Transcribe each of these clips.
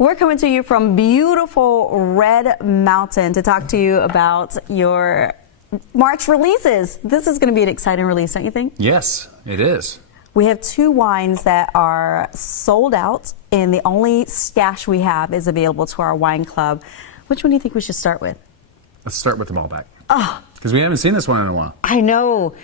We're coming to you from beautiful Red Mountain to talk to you about your March releases. This is going to be an exciting release, don't you think? Yes, it is. We have 2 wines that are sold out, and the only stash we have is available to our wine club. Which one do you think we should start with? Let's start with the Malbec. Oh, because we haven't seen this one in a while. I know.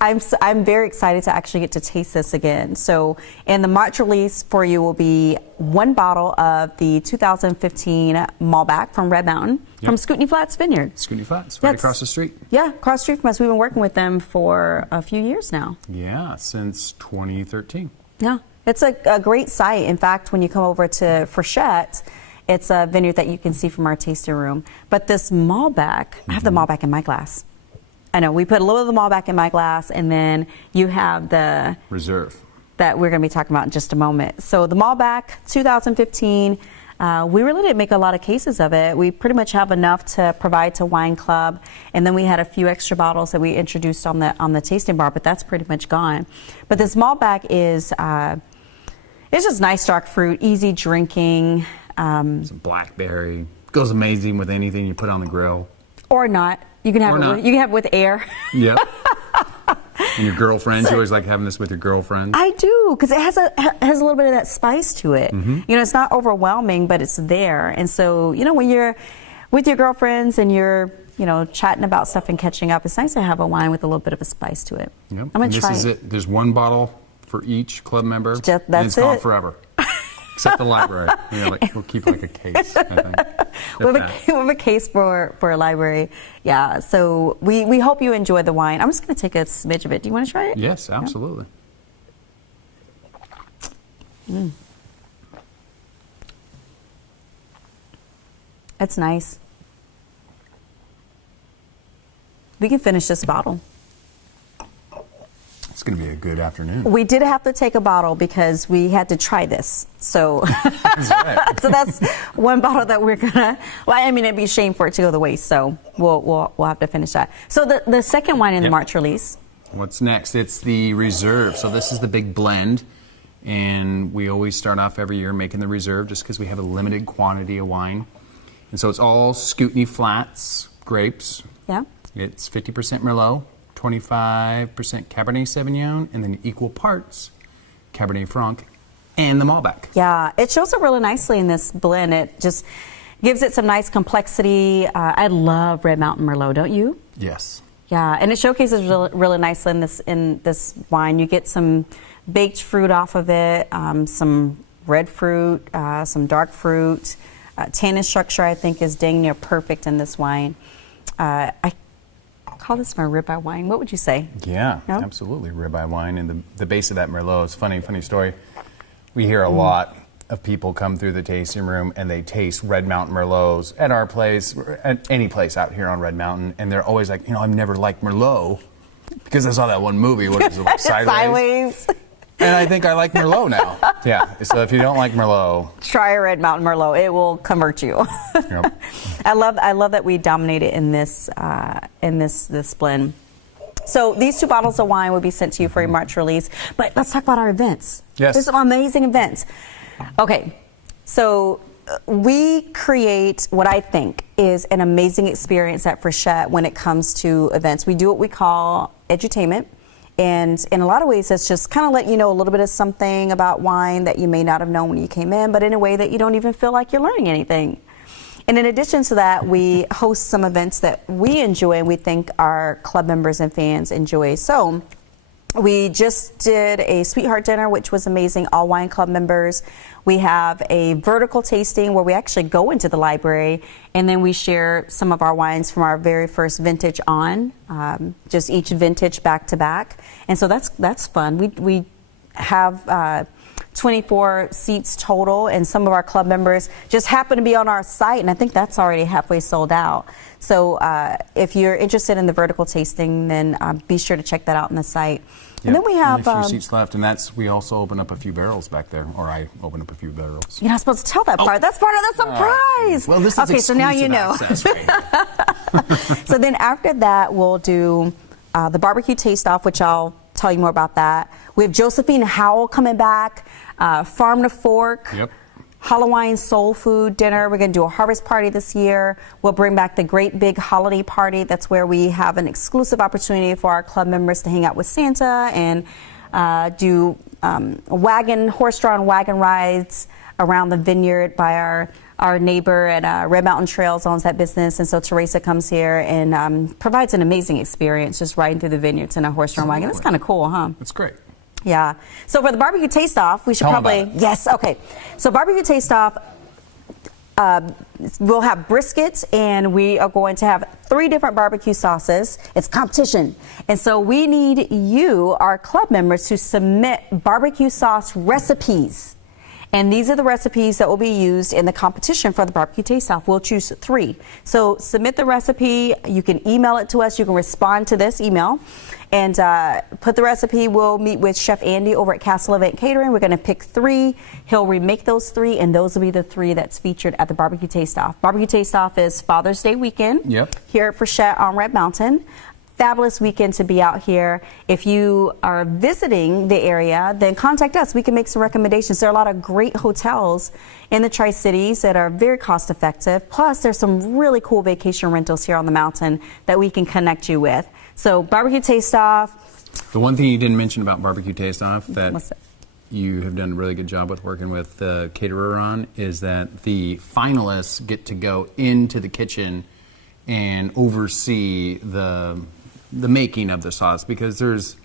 I'm very excited to actually get to taste this again. So, in the March release for you will be 1 bottle of the 2015 Malbec from Red Mountain from Scootney Flats Vineyard. Scootney Flats, right across the street. Yeah, across the street from us. We've been working with them for a few years now. Yeah, since 2013. Yeah, it's a great site. In fact, when you come over to Frichette, it's a vineyard that you can see from our tasting room. But this Malbec, I have the Malbec in my glass. I know, we put a little of the Malbec in my glass, and then you have the Reserve that we're going to be talking about in just a moment. So the Malbec 2015, we really didn't make a lot of cases of it. We pretty much have enough to provide to Wine Club, and then we had a few extra bottles that we introduced on the tasting bar, but that's pretty much gone. But this Malbec is it's just nice dark fruit, easy drinking. Some blackberry. Goes amazing with anything you put on the grill. Or not. You can have you can have it with air. Yep. And your girlfriends, you always like having this with your girlfriend. I do, because it has a little bit of that spice to it. You know, it's not overwhelming, but it's there. And so, you know, when you're with your girlfriends and you're, you know, chatting about stuff and catching up, it's nice to have a wine with a little bit of a spice to it. Yep. I'm gonna try it. This is it. There's 1 bottle for each club member. That's and it's gone forever. Except the library. We'll keep like a case, I think. We have a case for a library. Yeah, so we hope you enjoy the wine. I'm just going to take a smidge of it. Do you want to try it? Yes, absolutely. Yeah. It's nice. We can finish this bottle. It's going to be a good afternoon. We did have to take a bottle because we had to try this. So, so that's 1 bottle that we're gonna. Well, I mean, it'd be a shame for it to go to waste. So we'll have to finish that. So the second wine in the March release. What's next? It's the Reserve. So this is the big blend, and we always start off every year making the Reserve just because we have a limited quantity of wine, and so it's all Scootney Flats grapes. Yeah. It's 50% Merlot, 25% Cabernet Sauvignon, and then equal parts Cabernet Franc and the Malbec. Yeah, it shows up really nicely in this blend. It just gives it some nice complexity. I love Red Mountain Merlot, don't you? Yes. Yeah, and it showcases really nicely in this wine. You get some baked fruit off of it, some red fruit, some dark fruit. Tannin structure, I think, is dang near perfect in this wine. I call this my ribeye wine. What would you say? Yeah, absolutely, ribeye wine. And the base of that Merlot is funny story. We hear a lot of people come through the tasting room and they taste Red Mountain Merlots at our place, at any place out here on Red Mountain, and they're always like, you know, I've never liked Merlot because I saw that one movie, what is it, like Sideways? And I think I like Merlot now. Yeah, so if you don't like Merlot, try a Red Mountain Merlot. It will convert you. Yep. I love that we dominate it in this blend. So these 2 bottles of wine will be sent to you for your March release. But let's talk about our events. Yes. There's some amazing events. Okay, so we create what I think is an amazing experience at Frichette when it comes to events. We do what we call edutainment. And in a lot of ways, it's just kind of let you know a little bit of something about wine that you may not have known when you came in, but in a way that you don't even feel like you're learning anything. And in addition to that, we host some events that we enjoy and we think our club members and fans enjoy. So we just did a Sweetheart Dinner, which was amazing, all wine club members. We have a vertical tasting where we actually go into the library and then we share some of our wines from our very first vintage on, just each vintage back to back. And so that's fun. We have 24 seats total, and some of our club members just happen to be on our site, and I think that's already halfway sold out. So if you're interested in the vertical tasting, then be sure to check that out on the site. And then we have a few seats left, and we also open up a few barrels back there, or I open up a few barrels. You're not supposed to tell that part. That's part of the surprise. Well, this is okay. So now you know. So then after that, we'll do the barbecue taste-off, which I'll tell you more about that. We have Josephine Howell coming back, Farm to Fork. Yep. Halloween soul food dinner. We're going to do a harvest party this year. We'll bring back the great big holiday party. That's where we have an exclusive opportunity for our club members to hang out with Santa and do horse-drawn wagon rides around the vineyard by our neighbor at Red Mountain Trails owns that business. And so Teresa comes here and provides an amazing experience just riding through the vineyards in a horse-drawn wagon. That's kind of cool, huh? That's great. Yeah. So for the barbecue taste-off, we should Tell 'em probably... about it. Yes, okay. So barbecue taste-off, we'll have briskets, and we are going to have 3 different barbecue sauces. It's competition. And so we need you, our club members, to submit barbecue sauce recipes. And these are the recipes that will be used in the competition for the barbecue taste-off. We'll choose 3. So submit the recipe. You can email it to us. You can respond to this email and put the recipe. We'll meet with Chef Andy over at Castle Event Catering. We're going to pick 3. He'll remake those 3, and those will be the 3 that's featured at the barbecue taste-off. Barbecue taste-off is Father's Day weekend here at Frichette on Red Mountain. Fabulous weekend to be out here. If you are visiting the area, then contact us. We can make some recommendations. There are a lot of great hotels in the Tri-Cities that are very cost effective. Plus, there's some really cool vacation rentals here on the mountain that we can connect you with. So barbecue taste-off. The one thing you didn't mention about barbecue taste-off that What's that? you have done a really good job with working with the caterer on is that the finalists get to go into the kitchen and oversee the making of the sauce, because there's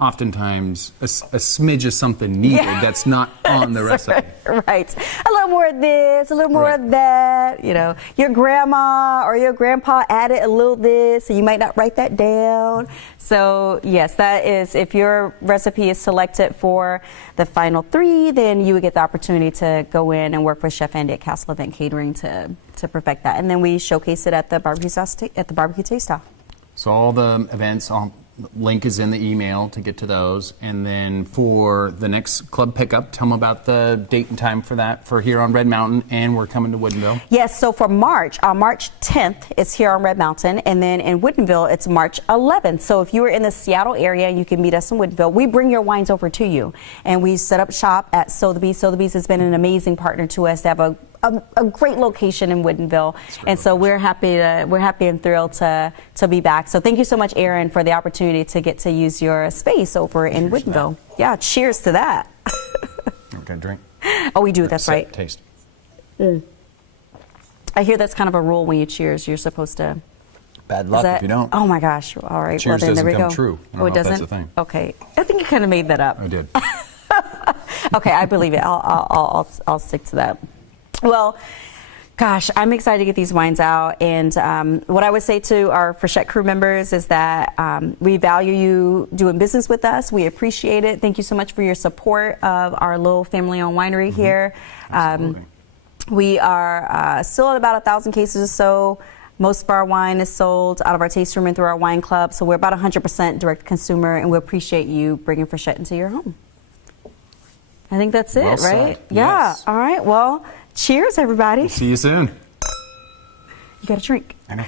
oftentimes a smidge of something needed that's not on the recipe. Right. A little more of this, a little more of that. You know, your grandma or your grandpa added a little this, so you might not write that down. So yes, that is, if your recipe is selected for the final 3, then you would get the opportunity to go in and work with Chef Andy at Castle Event Catering to perfect that. And then we showcase it at the barbecue taste-off. So all the events, link is in the email to get to those. And then for the next club pickup, tell them about the date and time for that for here on Red Mountain, and we're coming to Woodinville. Yes, so for March 10th, it's here on Red Mountain, and then in Woodinville, it's March 11th. So if you are in the Seattle area, you can meet us in Woodinville. We bring your wines over to you, and we set up shop at Sotheby's. Sotheby's has been an amazing partner to us. They have a great location in Woodinville, and so we're happy and thrilled to be back. So thank you so much, Aaron, for the opportunity to get to use your space over in Woodinville. Yeah, cheers to that. Okay, drink. Oh, we do. That's right. Taste. I hear that's kind of a rule when you cheers. You're supposed to. Bad luck if you don't. Oh my gosh! All right. Cheers well, then doesn't there we come go. true. I don't Oh, it know if doesn't. that's the thing. Okay. I think you kind of made that up. I did. Okay, I believe it. I'll stick to that. Well, gosh, I'm excited to get these wines out. And what I would say to our Frichette crew members is that we value you doing business with us. We appreciate it. Thank you so much for your support of our little family-owned winery here. We are still at about 1,000 cases or so. Most of our wine is sold out of our taste room and through our wine club. So we're about 100% direct consumer, and we appreciate you bringing Frichette into your home. I think that's it, Well right? said. Yeah. Yes. All right. Well, cheers, everybody. See you soon. You got a drink. I know.